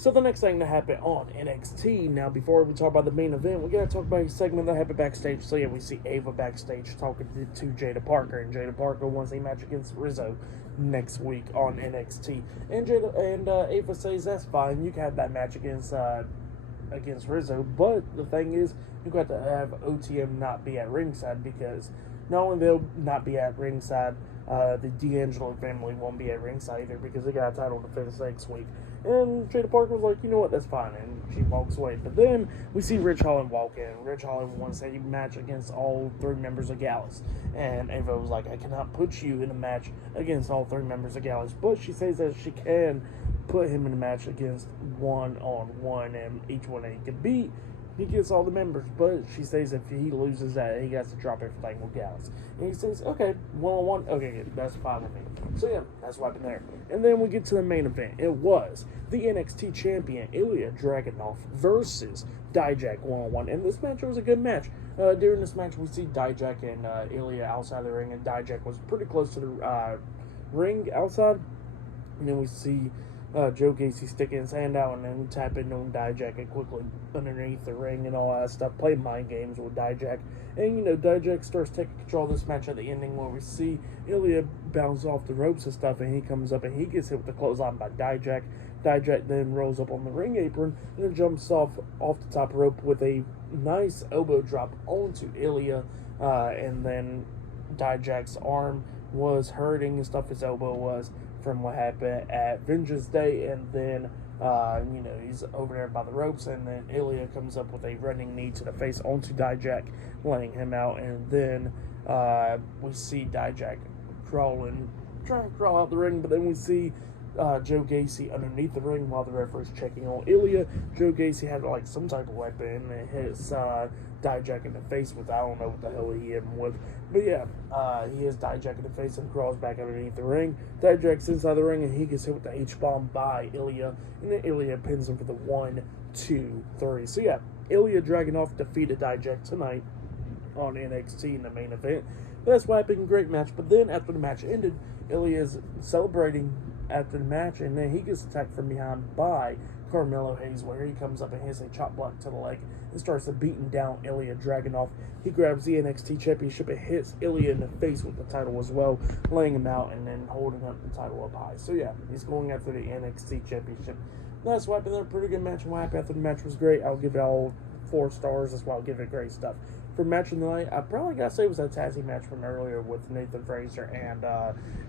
So the next thing that happened on NXT, now before we talk about the main event, we're going to talk about a segment that happened backstage. So yeah, we see Ava backstage talking to Jada Parker, and Jada Parker wants a match against Rizzo next week on NXT. And Ava says, that's fine, you can have that match against Rizzo, but the thing is, you got to have OTM not be at ringside, because not only they'll not be at ringside, the D'Angelo family won't be at ringside either, because they got a title defense next week. And Jada Parker was like, you know what, that's fine, and she walks away. But then we see Rich Holland walk in. Rich Holland wants a match against all 3 members of Gallus, and Ava was like, I cannot put you in a match against all 3 members of Gallus, but she says that she can put him in a match against one-on-one, and each one that he can beat, he gets all the members. But she says if he loses that, he has to drop everything with Gallus. And he says, okay, one-on-one, okay, that's fine with me. So yeah, that's what happened there. And then we get to the main event. It was the NXT champion, Ilja Dragunov, versus Dijak one-on-one. And this match was a good match. During this match, we see Dijak and Ilja outside the ring, and Dijak was pretty close to the ring outside. And then we see Joe Gacy sticking his hand out and then tapping on Dijak and quickly underneath the ring and all that stuff, playing mind games with Dijak. And, Dijak starts taking control of this match at the ending, where we see Ilja bounce off the ropes and stuff, and he comes up and he gets hit with the clothesline by Dijak. Dijak then rolls up on the ring apron and then jumps off the top rope with a nice elbow drop onto Ilja, and then Dijak's arm was hurting and stuff, his elbow was, from what happened at Vengeance Day. And then he's over there by the ropes, and then Ilja comes up with a running knee to the face onto Dijak, laying him out. And then we see Dijak trying to crawl out the ring, but then we see Joe Gacy underneath the ring while the referee's checking on Ilja. Joe Gacy had some type of weapon and hits Dijak in the face with, I don't know what the hell he hit him with, but yeah, he hits Dijak in the face and crawls back underneath the ring. Dijak's inside the ring and he gets hit with the H-bomb by Ilja, and then Ilja pins him for the 1, 2, 3. So yeah, Ilja Dragunov defeated Dijak tonight on NXT in the main event. That's what happened. Great match. But then after the match ended, Ilja's celebrating after the match, and then he gets attacked from behind by Carmelo Hayes, where he comes up and hits a chop block to the leg and starts beating down Ilja Dragunov. He grabs the NXT championship and hits Ilja in the face with the title as well, laying him out and then holding up the title up high. So yeah, he's going after the NXT championship. That's what happened there. Pretty good match. What happened after the match was great. I'll give it all 4 stars. That's why I'll give it great stuff. For match of the night, I probably gotta say it was that tag team match from earlier with Nathan Fraser and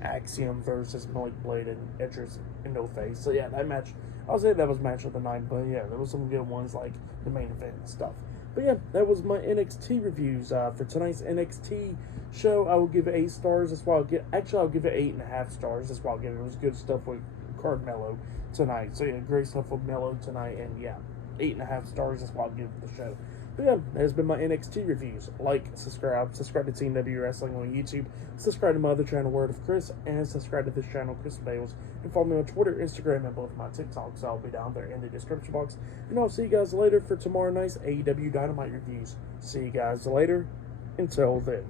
Axiom versus Malik Blade and Edris and No Face. So yeah, that match, I'll say that was match of the night. But yeah, there was some good ones like the main event and stuff. But yeah, that was my NXT reviews for tonight's NXT show. I will give it 8 stars. That's why I'll give it 8.5 stars. That's why I'll give it. It was good stuff with Carmelo tonight. So yeah, great stuff with Melo tonight, and yeah, 8.5 stars. That's why I'll give the show. But yeah, that has been my NXT reviews. Like, subscribe to Team W Wrestling on YouTube, subscribe to my other channel, Word of Chris, and subscribe to this channel, Chris Bales, and follow me on Twitter, Instagram, and both my TikToks. I'll be down there in the description box. And I'll see you guys later for tomorrow night's AEW Dynamite reviews. See you guys later. Until then.